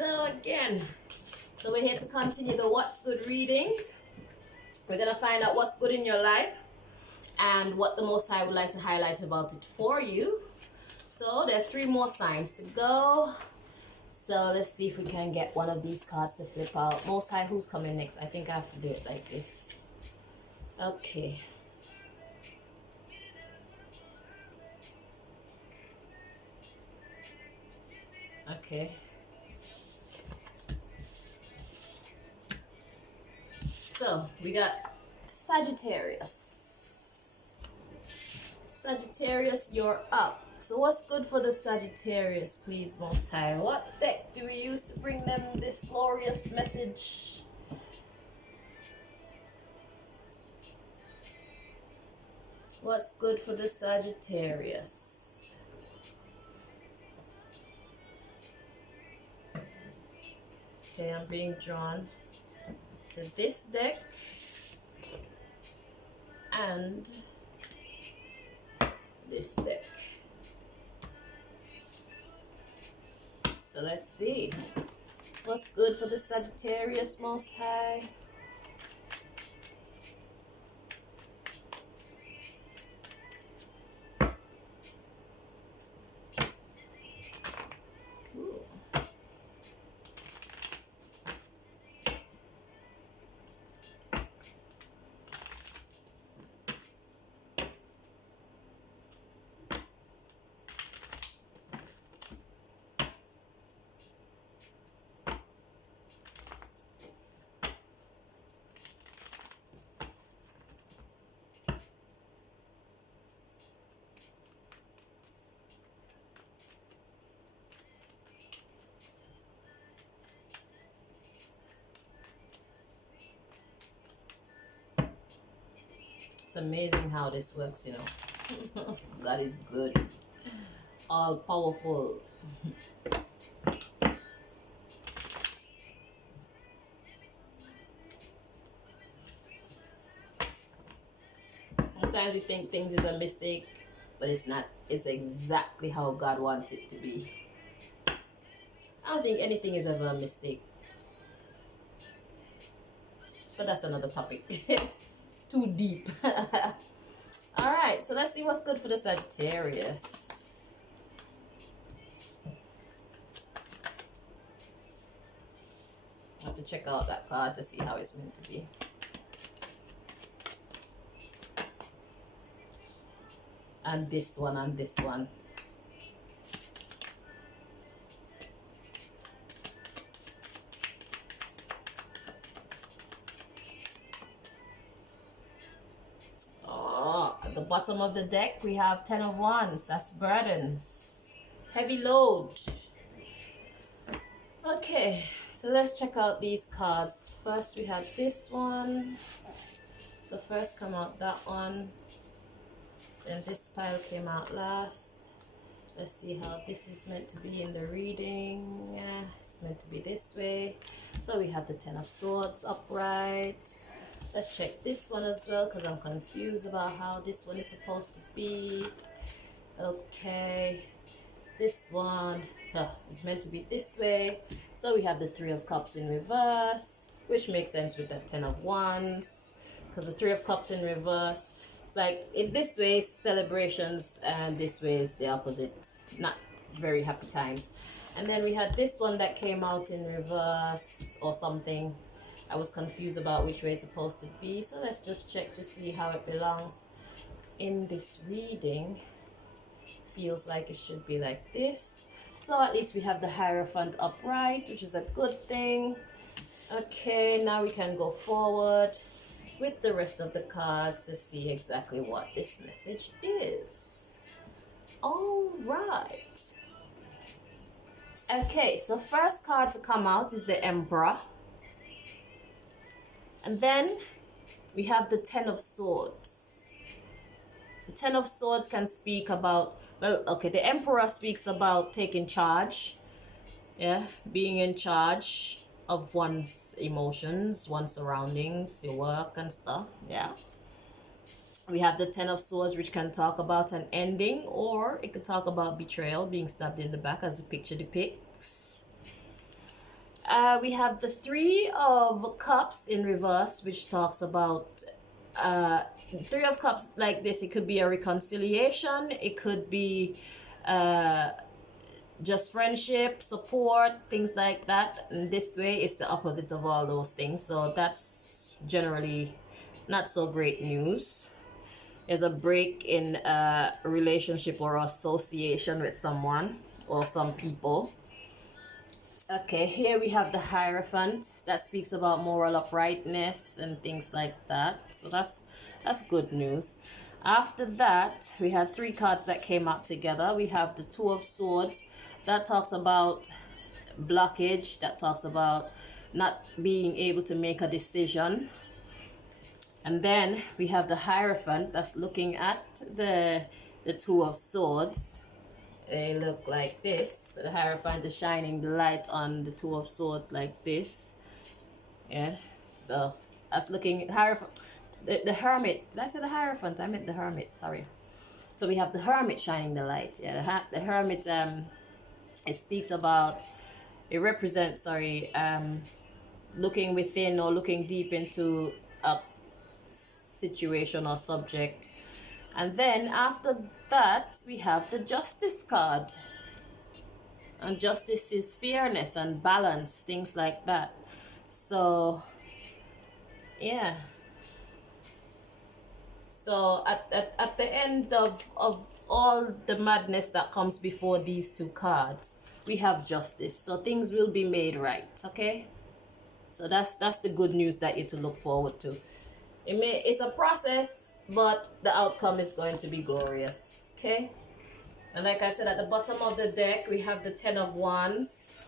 Hello again. So we're here to continue the What's Good readings. We're going to find out what's good in your life and what the Most High would like to highlight about it for you. So there are 3 more signs to go. So let's see if we can get one of these cards to flip out. Most High, who's coming next? I think I have to do it like this. Okay. Okay. So we got Sagittarius. Sagittarius, you're up. So what's good for the Sagittarius, please, Most High? What deck do we use to bring them this glorious message? What's good for the Sagittarius? Okay, I'm being drawn to this deck and this deck. So let's see what's good for the Sagittarius, Most High. Ooh. It's amazing how this works, you know. God is good, all powerful. Sometimes we think things is a mistake, but it's not. It's exactly how God wants it to be. I don't think anything is ever a mistake. But that's another topic. Too deep. Alright, so let's see what's good for the Sagittarius. I have to check out that card to see how it's meant to be. And this one and this one. At the bottom of the deck we have 10 of Wands. That's burdens, heavy load. Okay, so let's check out these cards. First we have this one. So first come out that one, then this pile came out last. Let's see how this is meant to be in the reading. Yeah, it's meant to be this way. So we have the 10 of Swords upright. Let's check this one as well because I'm confused about how this one is supposed to be. Okay, this one is meant to be this way. So we have the 3 of Cups in reverse, which makes sense with that 10 of Wands because the 3 of Cups in reverse, it's like in this way celebrations and this way is the opposite, not very happy times. And then we had this one that came out in reverse or something. I was confused about which way it's supposed to be. So let's just check to see how it belongs in this reading. Feels like it should be like this. So at least we have the Hierophant upright, which is a good thing. Okay, now we can go forward with the rest of the cards to see exactly what this message is. All right. Okay, so first card to come out is the Emperor. And then we have the 10 of Swords. The 10 of Swords can speak about, well, okay, the Emperor speaks about taking charge. Yeah, being in charge of one's emotions, one's surroundings, your work and stuff. Yeah. We have the 10 of Swords, which can talk about an ending, or it could talk about betrayal, being stabbed in the back, as the picture depicts. We have the Three of Cups in reverse, which talks about Three of Cups like this. It could be a reconciliation. It could be just friendship, support, things like that. And this way is the opposite of all those things. So that's generally not so great news. There's a break in a relationship or association with someone or some people. Okay, here we have the Hierophant that speaks about moral uprightness and things like that. So that's good news. After that, we have three cards that came out together. We have the Two of Swords that talks about blockage, that talks about not being able to make a decision. And then we have the Hierophant that's looking at the Two of Swords. They look like this. The Hierophant is shining the light on the Two of Swords like this. Yeah. So that's looking Hierophant. The Hermit. Did I say the Hierophant? I meant the Hermit. Sorry. So we have the Hermit shining the light. Yeah. The Hermit. It speaks about. It represents. Looking within or looking deep into a situation or subject. And then after that, we have the Justice card. And justice is fairness and balance, things like that. So, yeah. So at the end of all the madness that comes before these two cards, we have justice. So things will be made right, okay? So that's the good news that you're to look forward to. It's a process, but the outcome is going to be glorious, okay? And like I said, at the bottom of the deck, we have the Ten of Wands,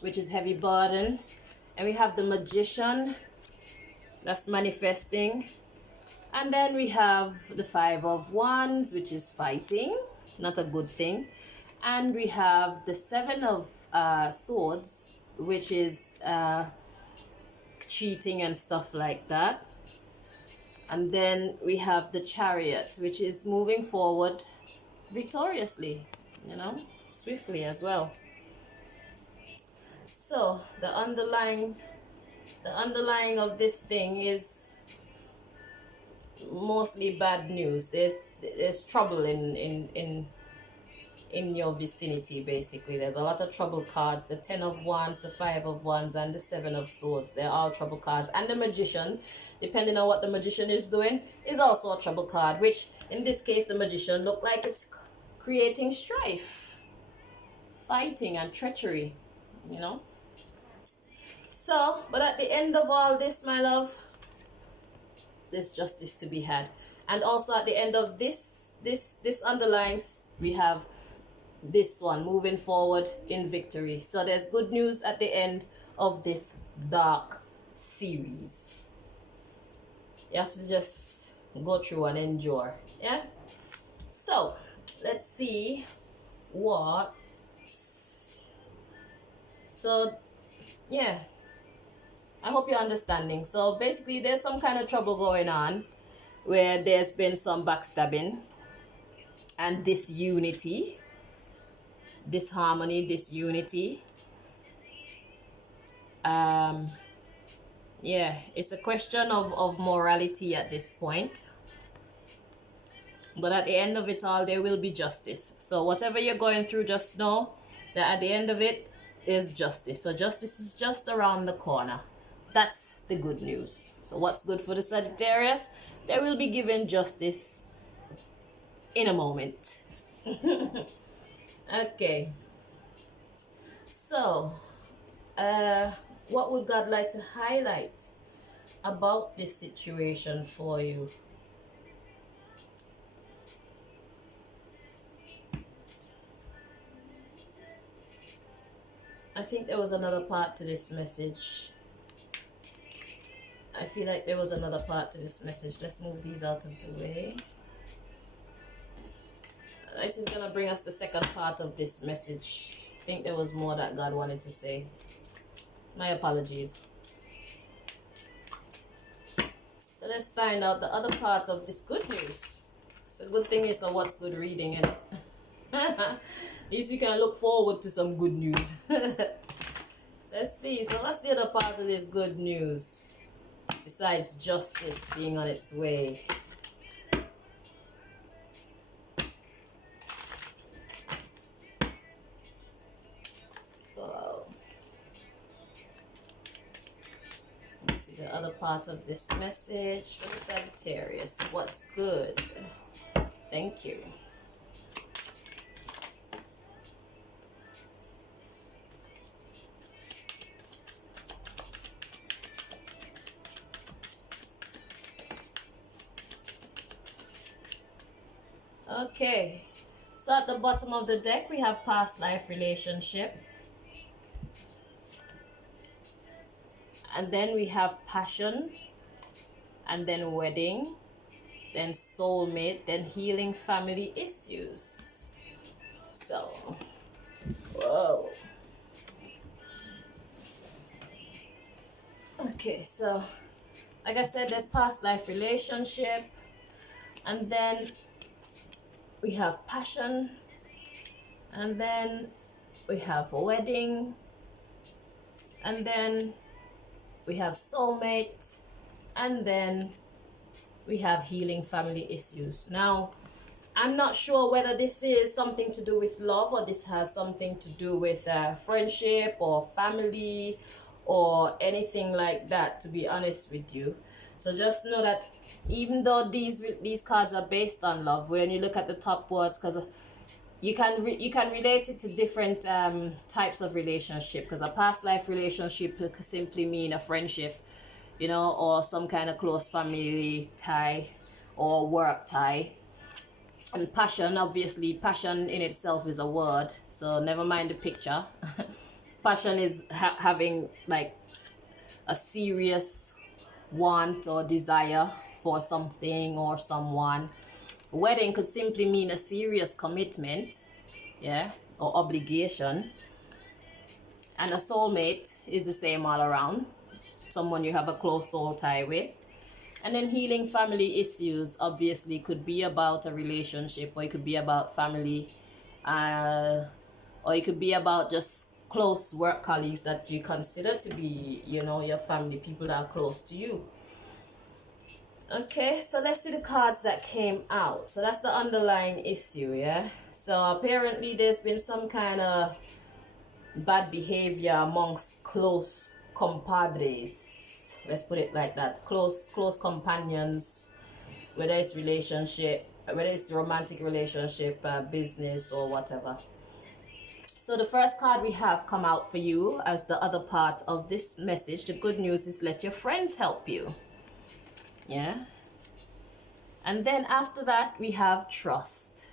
which is heavy burden. And we have the Magician, that's manifesting. And then we have the Five of Wands, which is fighting, not a good thing. And we have the Seven of Swords, which is cheating and stuff like that. And then we have the Chariot, which is moving forward victoriously, swiftly as well. So the underlying of this thing is mostly bad news. There's trouble in your vicinity, basically. There's a lot of trouble cards. The Ten of Wands, the Five of Wands, and the Seven of Swords. They're all trouble cards. And the Magician, depending on what the Magician is doing, is also a trouble card, which in this case, the Magician look like it's creating strife, fighting, and treachery, So, but at the end of all this, my love, there's justice to be had. And also at the end of this underlying, we have this one moving forward in victory. So there's good news at the end of this dark series. You have to just go through and endure. Yeah. So let's see what. So yeah, I hope you're understanding. So basically, there's some kind of trouble going on where there's been some backstabbing and disunity. Disharmony, disunity. Yeah, it's a question of morality at this point. But at the end of it all, there will be justice. So whatever you're going through, just know that at the end of it is justice. So justice is just around the corner. That's the good news. So what's good for the Sagittarius? They will be given justice in a moment. Okay, so what would God like to highlight about this situation for you? I think there was another part to this message. I feel like there was another part to this message. Let's move these out of the way. This is going to bring us the second part of this message. I think there was more that God wanted to say. My apologies. So let's find out the other part of this good news. So good thing is, what's good reading, and at least we can look forward to some good news. Let's Let's see. So what's the other part of this good news? Besides justice being on its way. Wow. Let's see the other part of this message for the Sagittarius. What's good? Thank you. Okay, so at the bottom of the deck we have past life relationship, and then we have passion, and then wedding, then soulmate, then healing family issues. So, whoa. Okay, so like I said, there's past life relationship, and then we have passion, and then we have wedding, and then we have soulmate, and then we have healing family issues. Now, I'm not sure whether this is something to do with love, or this has something to do with friendship or family or anything like that, to be honest with you. So just know that even though these cards are based on love, when you look at the top words, because you can relate it to different types of relationship, because a past life relationship could simply mean a friendship, you know, or some kind of close family tie or work tie. And passion, obviously, passion in itself is a word, so never mind the picture. Passion is having like a serious want or desire for something or someone. Wedding could simply mean a serious commitment, yeah, or obligation. And a soulmate is the same all around, someone you have a close soul tie with. And then healing family issues obviously could be about a relationship, or it could be about family, or it could be about just close work colleagues that you consider to be, you know, your family, people that are close to you. Okay, so let's see the cards that came out. So that's the underlying issue, yeah? So apparently there's been some kind of bad behavior amongst close compadres. Let's put it like that. Close companions, whether it's relationship, whether it's romantic relationship, business, or whatever. So the first card we have come out for you as the other part of this message. The good news is let your friends help you. Yeah. And then after that we have trust.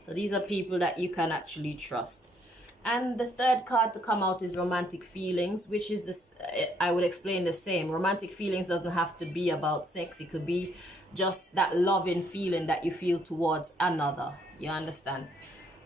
So these are people that you can actually trust. And the third card to come out is romantic feelings, which is this, I would explain the same. Romantic feelings doesn't have to be about sex. It could be just that loving feeling that you feel towards another. You understand?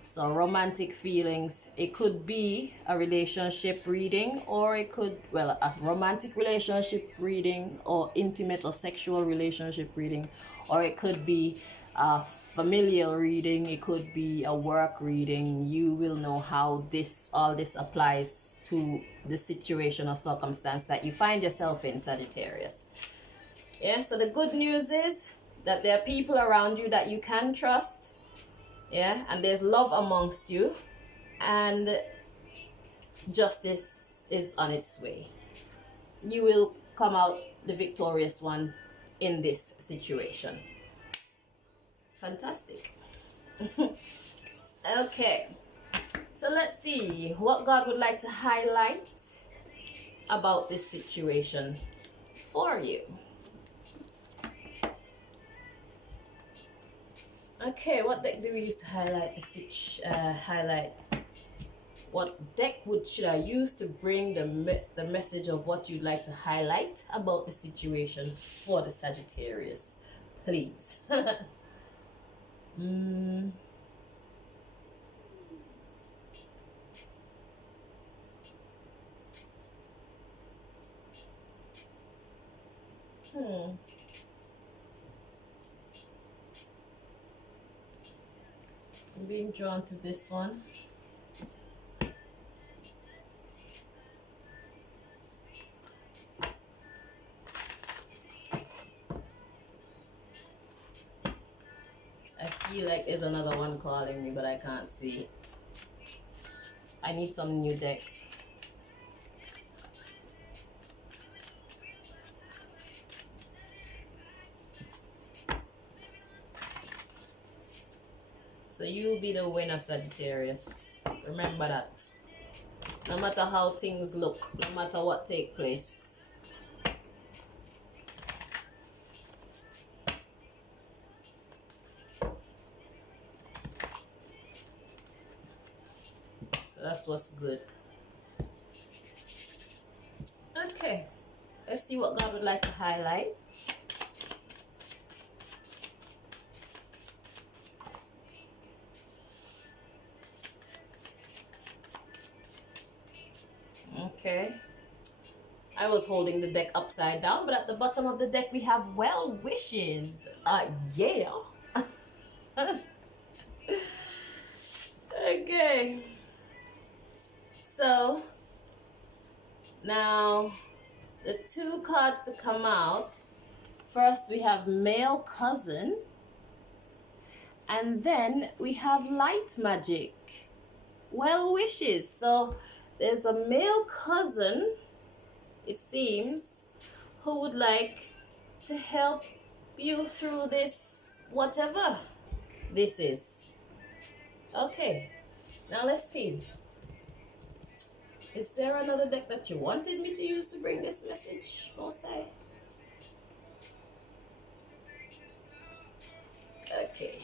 So romantic feelings, it could be a relationship reading, or it could, well, a romantic relationship reading, or intimate or sexual relationship reading, or it could be a familial reading, it could be a work reading. You will know how all this applies to the situation or circumstance that you find yourself in, Sagittarius. Yeah, so the good news is that there are people around you that you can trust. Yeah, and there's love amongst you, and justice is on its way. You will come out the victorious one in this situation. Fantastic. Okay, so let's see what God would like to highlight about this situation for you. Okay, what deck do we use to highlight what deck should I use to bring the message of what you'd like to highlight about the situation for the Sagittarius, please? I'm being drawn to this one. feel like there's another one calling me, but I can't see it. I need some new decks. So you'll be the winner, Sagittarius. Remember that. No matter how things look, no matter what take place. That's what's good. Okay. Let's see what God would like to highlight. Okay. I was holding the deck upside down, but at the bottom of the deck we have well wishes. Yeah. Okay. So now the two cards to come out. First we have male cousin, and then we have light magic. Well wishes. So there's a male cousin, it seems, who would like to help you through this, whatever this is. Okay, now let's see. Is there another deck that you wanted me to use to bring this message, Most High? Okay.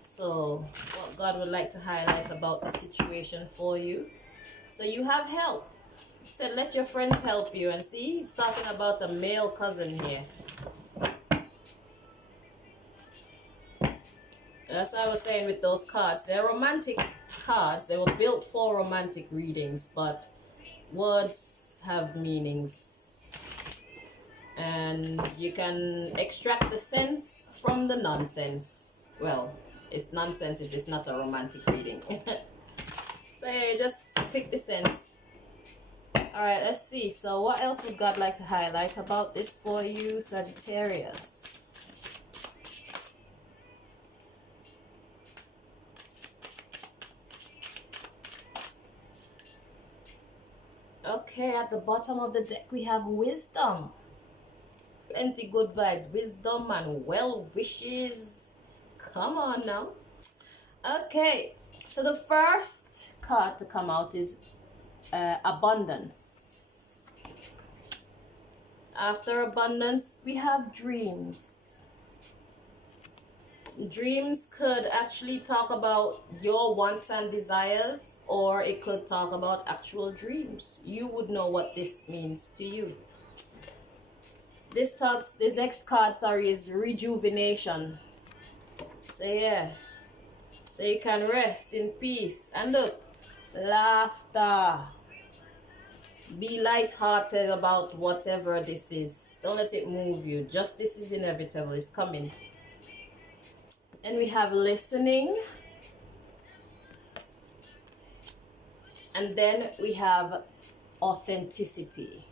So, what God would like to highlight about the situation for you. So, you have help. He said, let your friends help you. And see, he's talking about a male cousin here. That's what I was saying with those cards. They're romantic cards. They were built for romantic readings, but words have meanings. And you can extract the sense from the nonsense. Well, it's nonsense if it's not a romantic reading. So yeah, just pick the sense. Alright, let's see. So what else would God like to highlight about this for you, Sagittarius? Okay, at the bottom of the deck we have wisdom. Plenty good vibes. Wisdom and well wishes. Come on now. Okay, so the first card to come out is abundance. After abundance, we have dreams. Dreams could actually talk about your wants and desires, or it could talk about actual dreams. You would know what this means to you. The next card, sorry, is rejuvenation. So yeah, so you can rest in peace. And look, laughter. Be light-hearted about whatever this is. Don't let it move you. Justice is inevitable. It's coming. And we have listening. And then we have authenticity.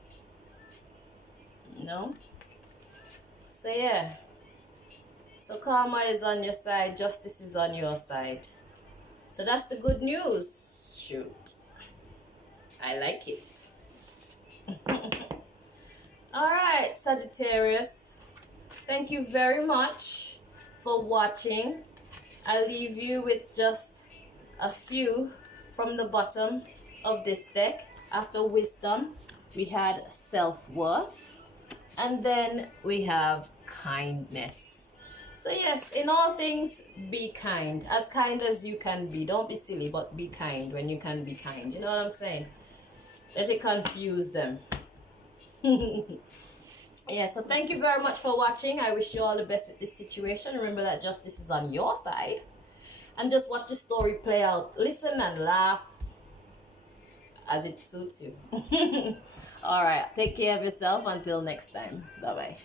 No? So yeah. So karma is on your side, justice is on your side. So that's the good news. Shoot. I like it. Alright, Sagittarius. Thank you very much for watching. I'll leave you with just a few from the bottom of this deck. After wisdom, we had self-worth. And then we have kindness. So yes, in all things, be kind as you can be. Don't be silly, but be kind when you can be kind. You know what I'm saying? Let it confuse them. Yeah, so thank you very much for watching. I wish you all the best with this situation. Remember that justice is on your side. And just watch the story play out. Listen and laugh as it suits you. Alright, take care of yourself. Until next time. Bye-bye.